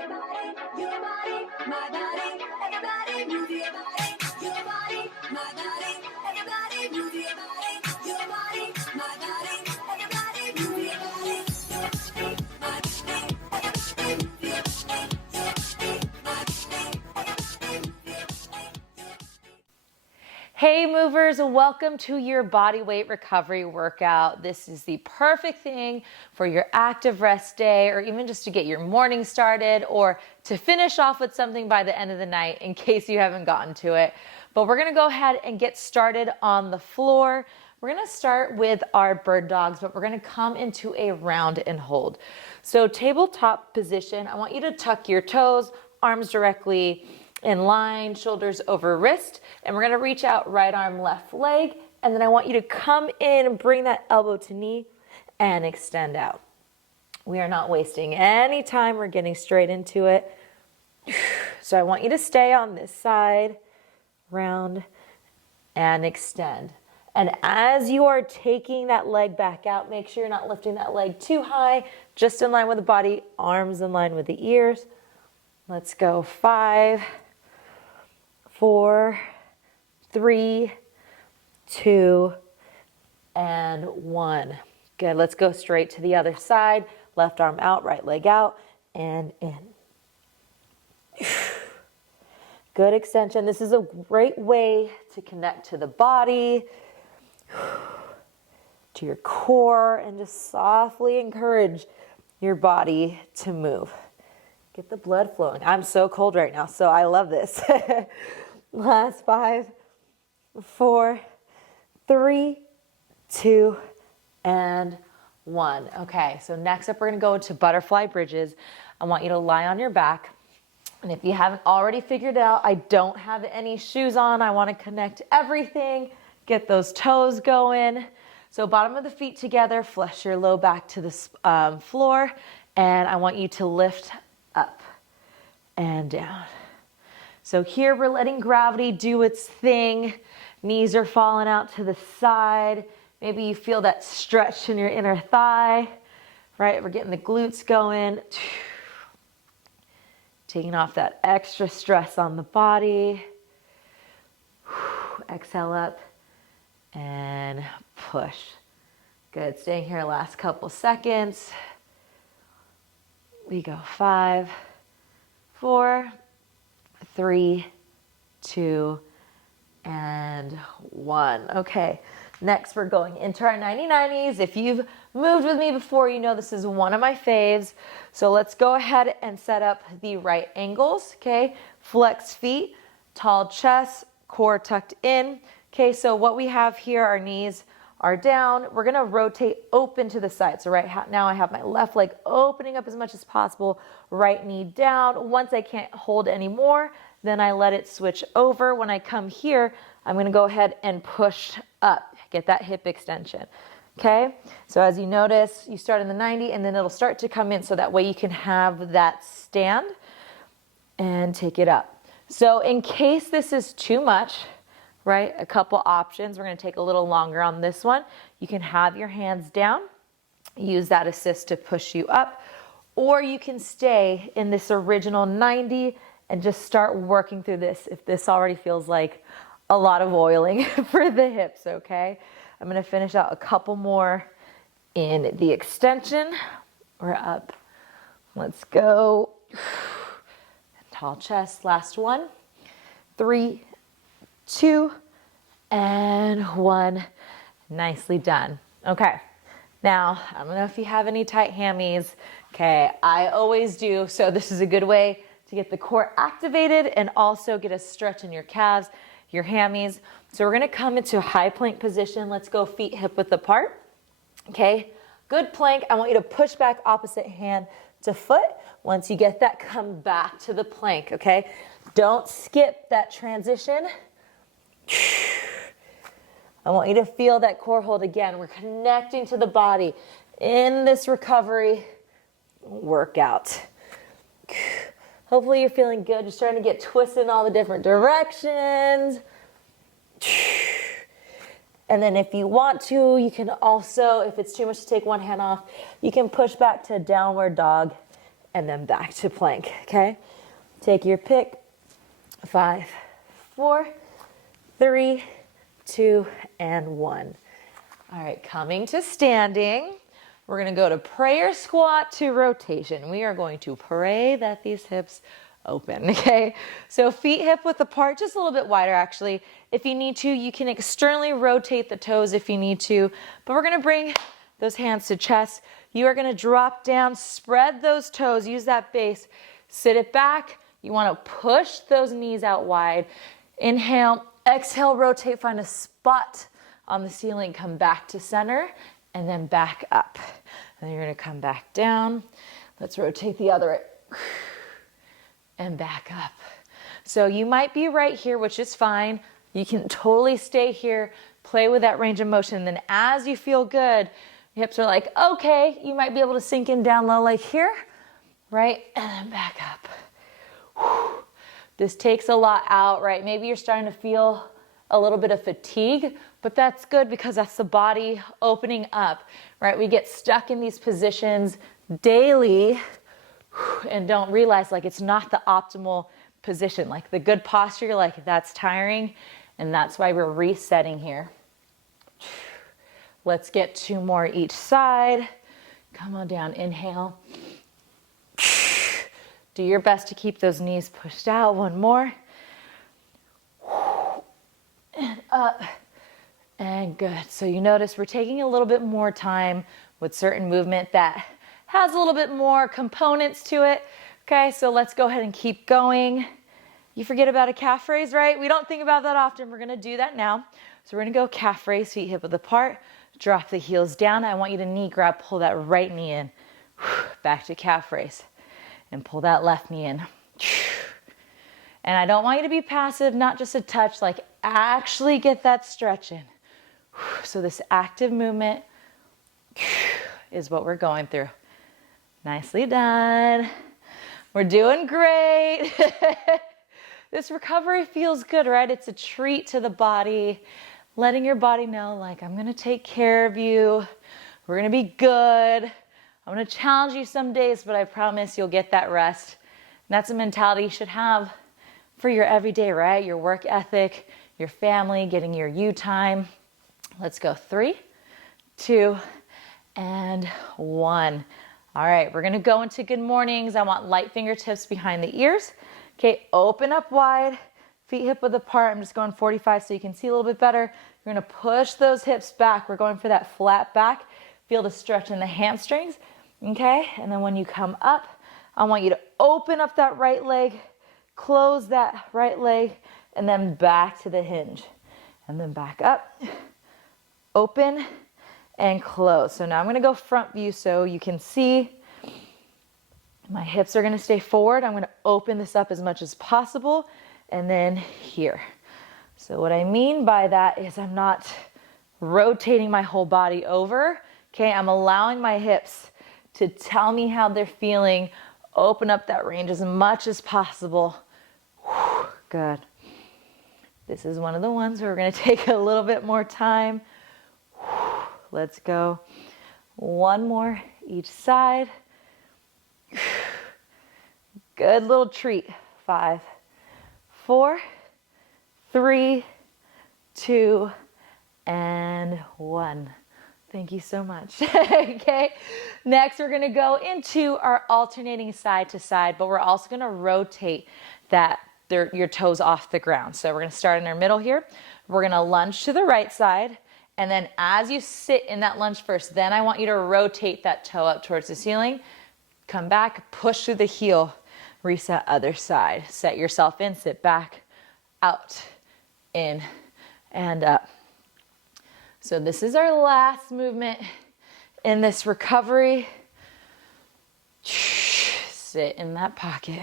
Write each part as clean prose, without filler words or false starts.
your body, my body, everybody move your body, my body, everybody move your body, my body, everybody move your body, my body, everybody move your body, Hey movers, welcome to your body weight recovery workout. This is the perfect thing for your active rest day, or even just to get your morning started, or to finish off with something by the end of the night in case you haven't gotten to it. But we're gonna go ahead and get started on the floor. We're gonna start with our bird dogs, but we're gonna come into a round and hold. So tabletop position, I want you to tuck your toes, arms directly in line, shoulders over wrist, and we're gonna reach out right arm, left leg, and then I want you to come in and bring that elbow to knee and extend out. We are not wasting any time, we're getting straight into it. So I want you to stay on this side, round and extend. And as you are taking that leg back out, make sure you're not lifting that leg too high, just in line with the body, arms in line with the ears. Let's go 5, 4, 3, 2, and 1. Good, let's go straight to the other side. Left arm out, right leg out, and in. Good extension. This is a great way to connect to the body, to your core, and just softly encourage your body to move. Get the blood flowing. I'm so cold right now, so I love this. Last 5, 4, 3, 2, and 1. Okay, so next up we're gonna go into butterfly bridges. I want you to lie on your back. And if you haven't already figured it out, I don't have any shoes on. I wanna connect everything, get those toes going. So bottom of the feet together, flush your low back to the floor, and I want you to lift up and down. So here we're letting gravity do its thing. Knees are falling out to the side. Maybe you feel that stretch in your inner thigh, right? We're getting the glutes going. Taking off that extra stress on the body. Exhale up and push. Good, staying here last couple seconds. We go 5, 4, 3, 2, and 1. Okay, next we're going into our 90-90s. If you've moved with me before, you know this is one of my faves. So let's go ahead and set up the right angles, okay? Flex feet, tall chest, core tucked in. Okay, so what we have here, our knees are down. We're gonna rotate open to the side. So right now I have my left leg opening up as much as possible, right knee down. Once I can't hold anymore, then I let it switch over. When I come here, I'm gonna go ahead and push up, get that hip extension, okay? So as you notice, you start in the 90 and then it'll start to come in so that way you can have that stand and take it up. So in case this is too much, right, a couple options. We're gonna take a little longer on this one. You can have your hands down, use that assist to push you up, or you can stay in this original 90 and just start working through this if this already feels like a lot of oiling for the hips, okay? I'm gonna finish out a couple more in the extension. We're up. Let's go. Tall chest, last one. 3, 2, and 1. Nicely done. Okay, now, I don't know if you have any tight hammies. Okay, I always do, so this is a good way to get the core activated and also get a stretch in your calves, your hammies. So we're gonna come into a high plank position. Let's go feet hip width apart. Okay, good plank. I want you to push back opposite hand to foot. Once you get that, come back to the plank, okay? Don't skip that transition. I want you to feel that core hold again. We're connecting to the body in this recovery workout. Hopefully you're feeling good. You're starting to get twisted in all the different directions. And then if you want to, you can also, if it's too much to take one hand off, you can push back to downward dog and then back to plank, okay? Take your pick. 5, 4, 3, 2, and 1. All right, coming to standing. We're gonna go to prayer squat to rotation. We are going to pray that these hips open, okay? So feet hip width apart, just a little bit wider actually. If you need to, you can externally rotate the toes if you need to, but we're gonna bring those hands to chest. You are gonna drop down, spread those toes, use that base, sit it back. You wanna push those knees out wide. Inhale, exhale, rotate, find a spot on the ceiling, come back to center, and then back up. And then you're gonna come back down. Let's rotate the other way. And back up. So you might be right here, which is fine. You can totally stay here, play with that range of motion. And then as you feel good, your hips are like, okay, you might be able to sink in down low like here, right? And then back up. Whew. This takes a lot out, right? Maybe you're starting to feel a little bit of fatigue, but that's good because that's the body opening up, right? We get stuck in these positions daily and don't realize like it's not the optimal position. Like the good posture, you're like, that's tiring, and that's why we're resetting here. Let's get 2 more each side. Come on down, inhale. Do your best to keep those knees pushed out. 1 more. And up. And good. So you notice we're taking a little bit more time with certain movement that has a little bit more components to it. Okay, so let's go ahead and keep going. You forget about a calf raise, right? We don't think about that often. We're gonna do that now. So we're gonna go calf raise, feet hip width apart, drop the heels down. I want you to knee grab, pull that right knee in. Back to calf raise. And pull that left knee in. And I don't want you to be passive, not just a touch, like actually get that stretch in. So this active movement is what we're going through. Nicely done. We're doing great. This recovery feels good, right? It's a treat to the body, letting your body know, like, I'm gonna take care of you. We're gonna be good. I'm gonna challenge you some days, but I promise you'll get that rest. And that's a mentality you should have for your everyday, right? Your work ethic, your family, getting your you time. Let's go 3, 2, and 1. All right, we're gonna go into good mornings. I want light fingertips behind the ears. Okay, open up wide, feet hip width apart. I'm just going 45 so you can see a little bit better. You're gonna push those hips back. We're going for that flat back. Feel the stretch in the hamstrings, okay? And then when you come up, I want you to open up that right leg, close that right leg, and then back to the hinge. And then back up, open, and close. So now I'm gonna go front view so you can see my hips are gonna stay forward. I'm gonna open this up as much as possible, and then here. So what I mean by that is I'm not rotating my whole body over, okay? I'm allowing my hips to tell me how they're feeling. Open up that range as much as possible. Whew, good. This is one of the ones where we're gonna take a little bit more time. Whew, let's go. 1 more each side. Good little treat. 5, 4, 3, 2, and 1. Thank you so much. Okay, next we're gonna go into our alternating side to side, but we're also gonna rotate your toes off the ground. So we're gonna start in our middle here. We're gonna lunge to the right side, and then as you sit in that lunge first, then I want you to rotate that toe up towards the ceiling. Come back, push through the heel, reset other side. Set yourself in, sit back, out, in, and up. So this is our last movement in this recovery. Sit in that pocket.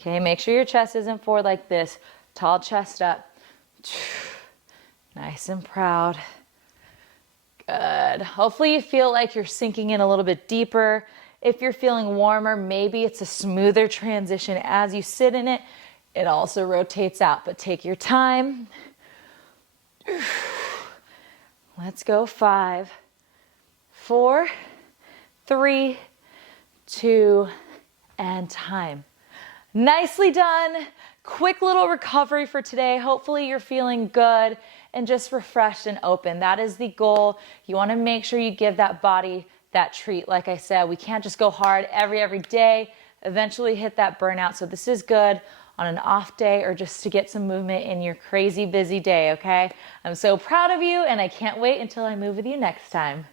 Okay, make sure your chest isn't forward like this. Tall chest up. Nice and proud. Good. Hopefully you feel like you're sinking in a little bit deeper. If you're feeling warmer, maybe it's a smoother transition as you sit in it. It also rotates out, but take your time. Let's go. 5, 4, 3, 2, and time. Nicely done. Quick little recovery for today. Hopefully you're feeling good and just refreshed and open. That is the goal. You want to make sure you give that body that treat. Like I said, we can't just go hard every day, eventually hit that burnout. So this is good on an off day or just to get some movement in your crazy busy day, okay? I'm so proud of you and I can't wait until I move with you next time.